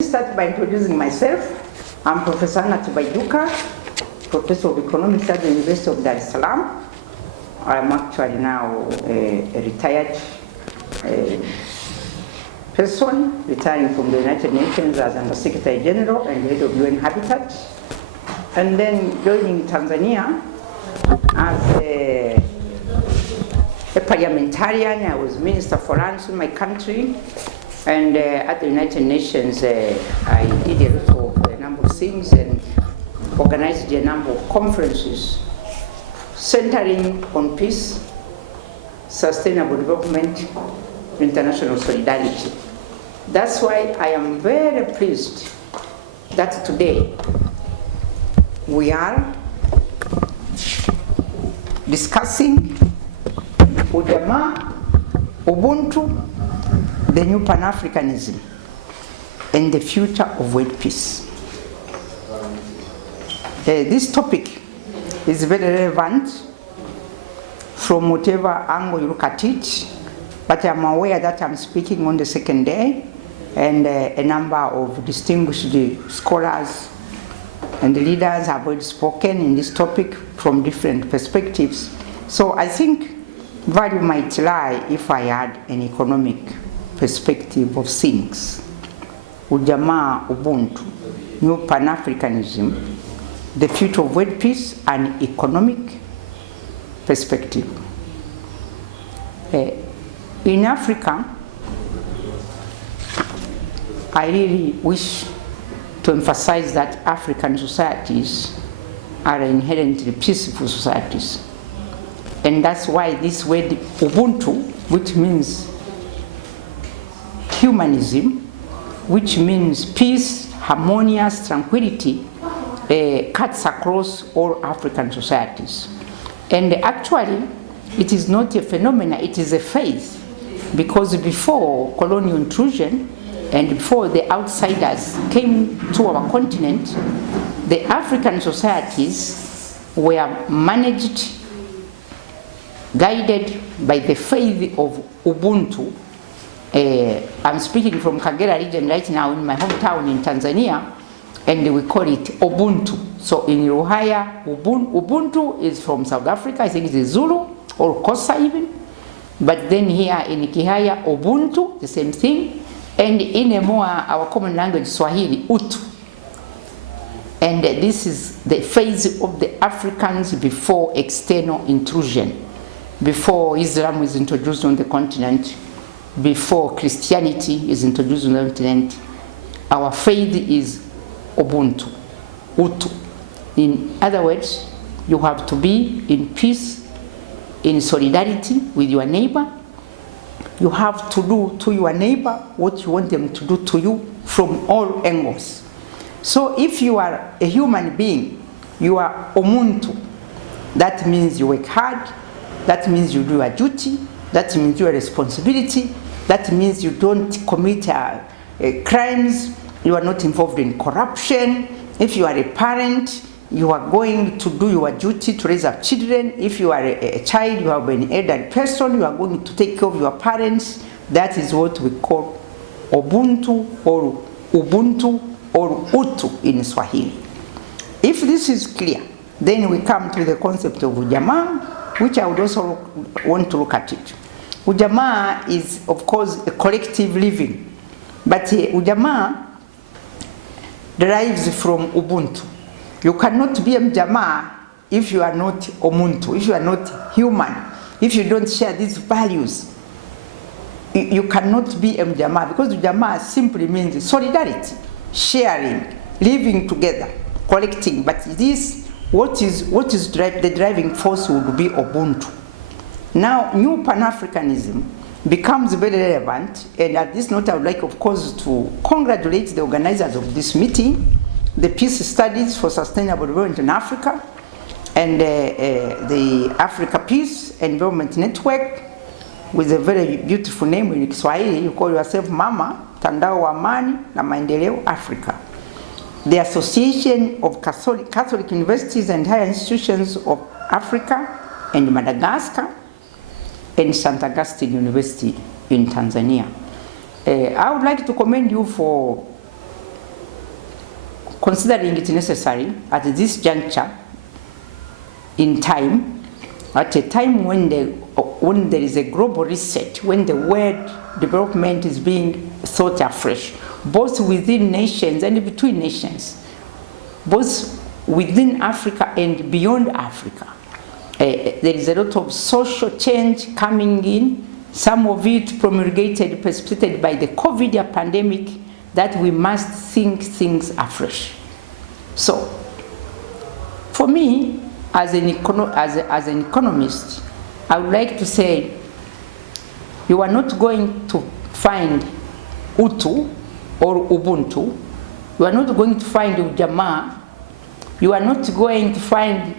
Start by introducing myself. I'm Professor Tibaijuka, Professor of Economics at the University of Dar es Salaam. I'm actually now a retired person, retiring from the United Nations as Under Secretary General and Head of UN Habitat, and then joining Tanzania as a parliamentarian. I was Minister for Lands in my country. And at the United Nations, I did a number of things and organized a number of conferences centering on peace, sustainable development, international solidarity. That's why I am very pleased that today we are discussing Ujamaa, Ubuntu, the new Pan-Africanism, and the future of world peace. This topic is very relevant from whatever angle you look at it, but I'm aware that I'm speaking on the second day, and a number of distinguished scholars and leaders have already spoken in this topic from different perspectives. So I think value might lie if I add an economic perspective of things. Ujamaa, Ubuntu, new Pan-Africanism, the future of world peace, and economic perspective. In Africa, I really wish to emphasize that African societies are inherently peaceful societies. And that's why this word Ubuntu, which means humanism, which means peace, harmonious, tranquility, cuts across all African societies. And actually, it is not a phenomenon, it is a faith. Because before colonial intrusion and before the outsiders came to our continent, the African societies were managed, guided by the faith of Ubuntu. I'm speaking from Kagera region right now in my hometown in Tanzania, and we call it Ubuntu. So in Ruhaya, Ubuntu is from South Africa, I think it is Zulu or Xhosa even. But then here in Kihaya, Ubuntu, the same thing. And in a more our common language, Swahili, Utu. And this is the phase of the Africans before external intrusion, before Islam was introduced on the continent, before Christianity is introduced on the continent. Our faith is Ubuntu, Utu. In other words, you have to be in peace, in solidarity with your neighbor. You have to do to your neighbor what you want them to do to you from all angles. So if you are a human being, you are Ubuntu. That means you work hard, that means you do your duty, that means your responsibility, that means you don't commit crimes, you are not involved in corruption. If you are a parent, you are going to do your duty to raise up children. If you are a child, you have an elderly person, you are going to take care of your parents. That is what we call Ubuntu or Ubuntu or Utu in Swahili. If this is clear, then we come to the concept of Ujamaa, which I would also want to look at it. Ujamaa is, of course, a collective living, but Ujamaa derives from Ubuntu. You cannot be a Mjamaa if you are not Ubuntu, if you are not human, if you don't share these values. You cannot be a Mjamaa, because Ujamaa simply means solidarity, sharing, living together, collecting. But this, what is the driving force would be Ubuntu. Now, new Pan-Africanism becomes very relevant, and at this note I would like, of course, to congratulate the organizers of this meeting, the Peace Studies for Sustainable Development in Africa, and the Africa Peace and Development Network, with a very beautiful name in Kiswahili. You call yourself Mama, Mtandao wa Amani na Maendeleo Africa. The Association of Catholic Universities and Higher Institutions of Africa and Madagascar, and St. Augustine University in Tanzania. I would like to commend you for considering it necessary at this juncture in time, at a time when there is a global reset, when the word development is being thought afresh, both within nations and between nations, both within Africa and beyond Africa. There is a lot of social change coming in, some of it promulgated, precipitated by the COVID pandemic, that we must think things afresh. So, for me, as an economist, I would like to say, you are not going to find Utu or Ubuntu, you are not going to find Ujamaa, you are not going to find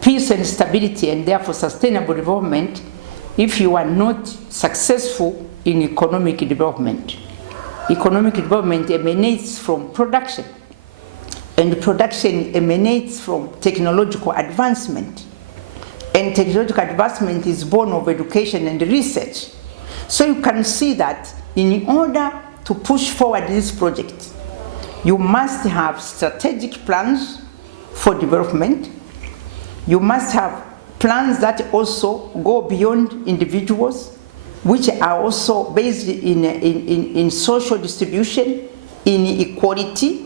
peace and stability and therefore sustainable development if you are not successful in economic development. Economic development emanates from production, and production emanates from technological advancement. And technological advancement is born of education and research. So you can see that in order to push forward this project, you must have strategic plans for development. You must have plans that also go beyond individuals, which are also based in social distribution, in equality,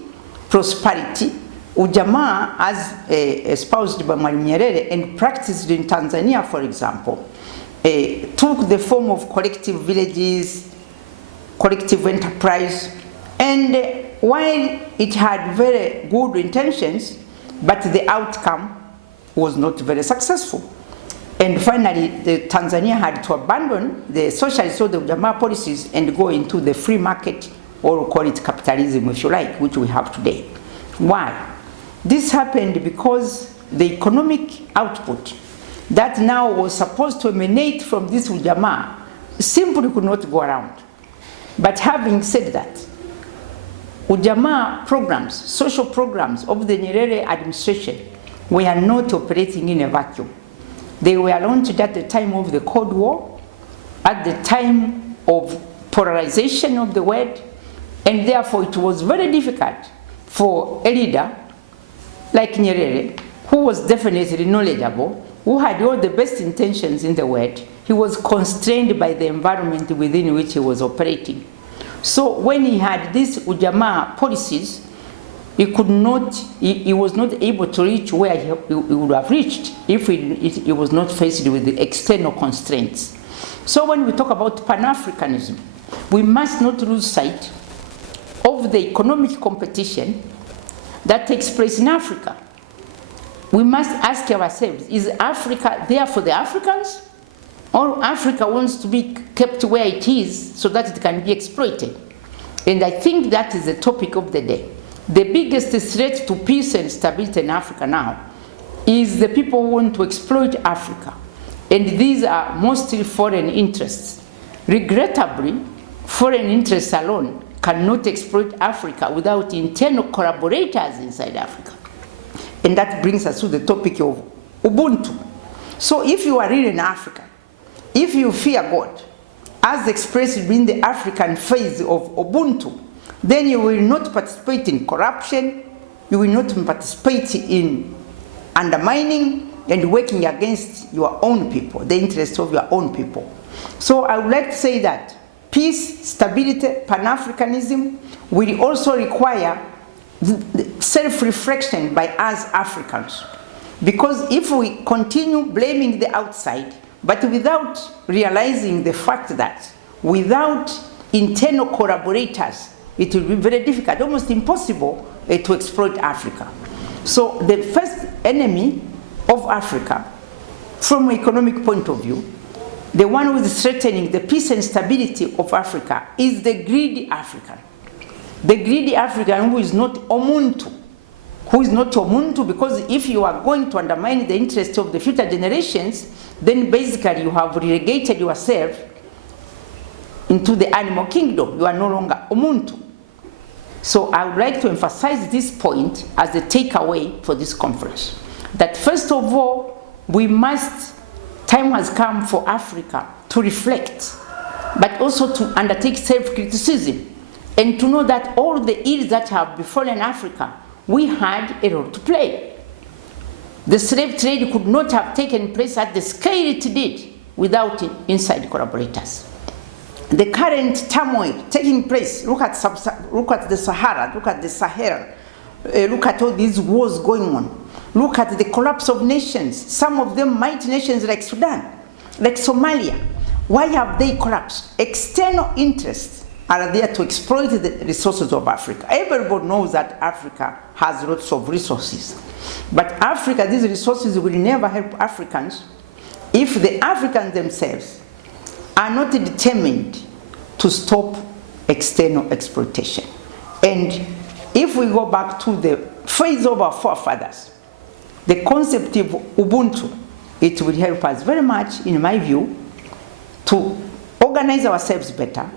prosperity. Ujamaa, as espoused by Mwalimu Nyerere and practiced in Tanzania, for example, took the form of collective villages, collective enterprise, and while it had very good intentions, but the outcome was not very successful. And finally, Tanzania had to abandon the socialist or the Ujamaa policies and go into the free market, or call it capitalism if you like, which we have today. Why? This happened because the economic output that now was supposed to emanate from this Ujamaa simply could not go around. But having said that, Ujamaa programs, social programs of the Nyerere administration were not operating in a vacuum. They were launched at the time of the Cold War, at the time of polarization of the world, and therefore it was very difficult for a leader like Nyerere, who was definitely knowledgeable, who had all the best intentions in the world. He was constrained by the environment within which he was operating. So when he had these Ujamaa policies, he was not able to reach where he would have reached if he was not faced with the external constraints. So when we talk about Pan-Africanism, we must not lose sight of the economic competition that takes place in Africa. We must ask ourselves, is Africa there for the Africans? Or Africa wants to be kept where it is so that it can be exploited? And I think that is the topic of the day. The biggest threat to peace and stability in Africa now is the people who want to exploit Africa. And these are mostly foreign interests. Regrettably, foreign interests alone cannot exploit Africa without internal collaborators inside Africa. And that brings us to the topic of Ubuntu. So if you are really in Africa, if you fear God, as expressed in the African phase of Ubuntu, then you will not participate in corruption, you will not participate in undermining and working against your own people, the interests of your own people. So I would like to say that peace, stability, Pan-Africanism will also require self-reflection by us Africans. Because if we continue blaming the outside, but without realizing the fact that without internal collaborators, it will be very difficult, almost impossible to exploit Africa. So the first enemy of Africa, from an economic point of view, the one who is threatening the peace and stability of Africa is the greedy African. The greedy African who is not Omuntu. Who is not Omuntu, because if you are going to undermine the interests of the future generations, then basically you have relegated yourself into the animal kingdom. You are no longer Omuntu. So I would like to emphasize this point as a takeaway for this conference. That first of all, time has come for Africa to reflect, but also to undertake self-criticism and to know that all the ills that have befallen Africa, we had a role to play. The slave trade could not have taken place at the scale it did without inside collaborators. The current turmoil taking place, look at the Sahara, look at the Sahel, look at all these wars going on. Look at the collapse of nations, some of them mighty nations like Sudan, like Somalia. Why have they collapsed? External interests are there to exploit the resources of Africa. Everybody knows that Africa has lots of resources. But Africa, these resources will never help Africans if the Africans themselves are not determined to stop external exploitation. And if we go back to the phase of our forefathers, the concept of Ubuntu, it will help us very much, in my view, to organize ourselves better,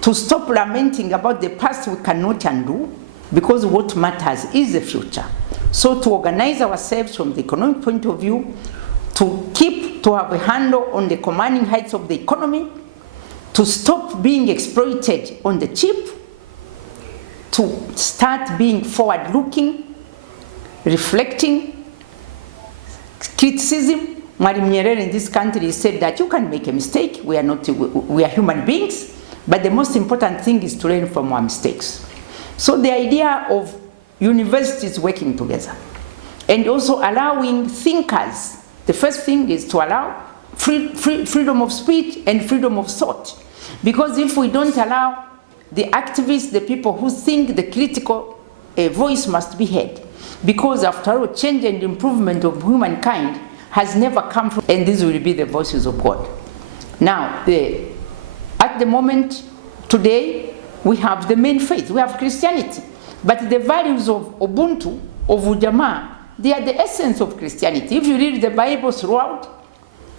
to stop lamenting about the past we cannot undo, because what matters is the future. So to organize ourselves from the economic point of view, to have a handle on the commanding heights of the economy, to stop being exploited on the cheap, to start being forward-looking, reflecting, criticism. Mwalimu Nyerere in this country said that you can make a mistake, we are human beings, but the most important thing is to learn from our mistakes. So the idea of universities working together and also allowing thinkers, the first thing is to allow freedom of speech and freedom of thought. Because if we don't allow the activists, the people who think the critical voice must be heard, because after all, change and improvement of humankind has never come from, and these will be the voices of God. Now, at the moment, today, we have the main faith, we have Christianity, but the values of Ubuntu, of Ujamaa, they are the essence of Christianity. If you read the Bible throughout,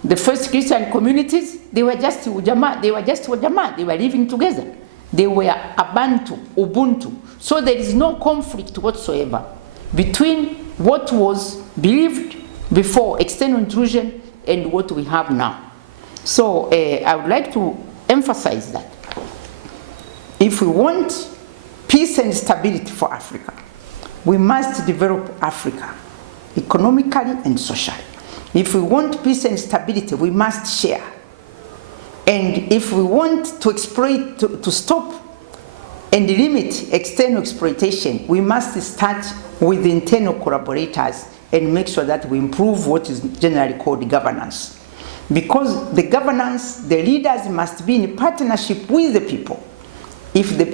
the first Christian communities, they were just Ujamaa, they were living together. They were Abantu, Ubuntu. So there is no conflict whatsoever between what was believed before external intrusion and what we have now. So I would like to emphasize that if we want peace and stability for Africa, we must develop Africa economically and socially. If we want peace and stability, we must share. And if we want to exploit, to stop and limit external exploitation, we must start with internal collaborators and make sure that we improve what is generally called governance. Because the governance, the leaders must be in partnership with the people. If the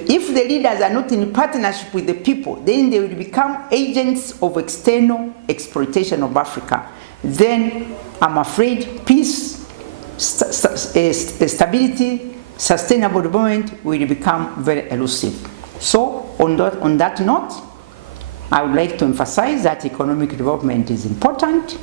leaders are not in partnership with the people, then they will become agents of external exploitation of Africa. Then I'm afraid peace, stability, sustainable development will become very elusive. So on that note, I would like to emphasize that economic development is important.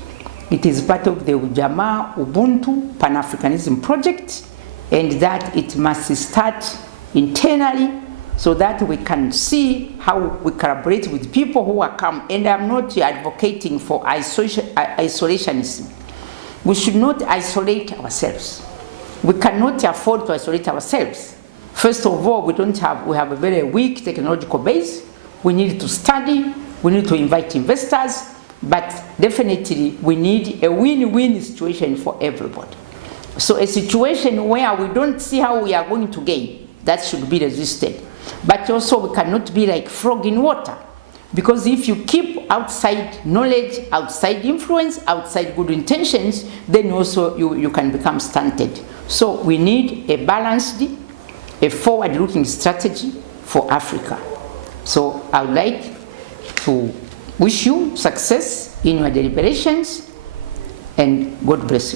It is part of the Ujamaa Ubuntu Pan-Africanism project, and that it must start internally so that we can see how we collaborate with people who are come. And I'm not advocating for isolationism. We should not isolate ourselves. We cannot afford to isolate ourselves. First of all, we have a very weak technological base. We need to study, we need to invite investors, but definitely we need a win-win situation for everybody. So a situation where we don't see how we are going to gain, that should be resisted. But also we cannot be like frog in water, because if you keep outside knowledge, outside influence, outside good intentions, then also you can become stunted. So we need a balanced, a forward-looking strategy for Africa. So I would like to wish you success in your deliberations, and God bless you.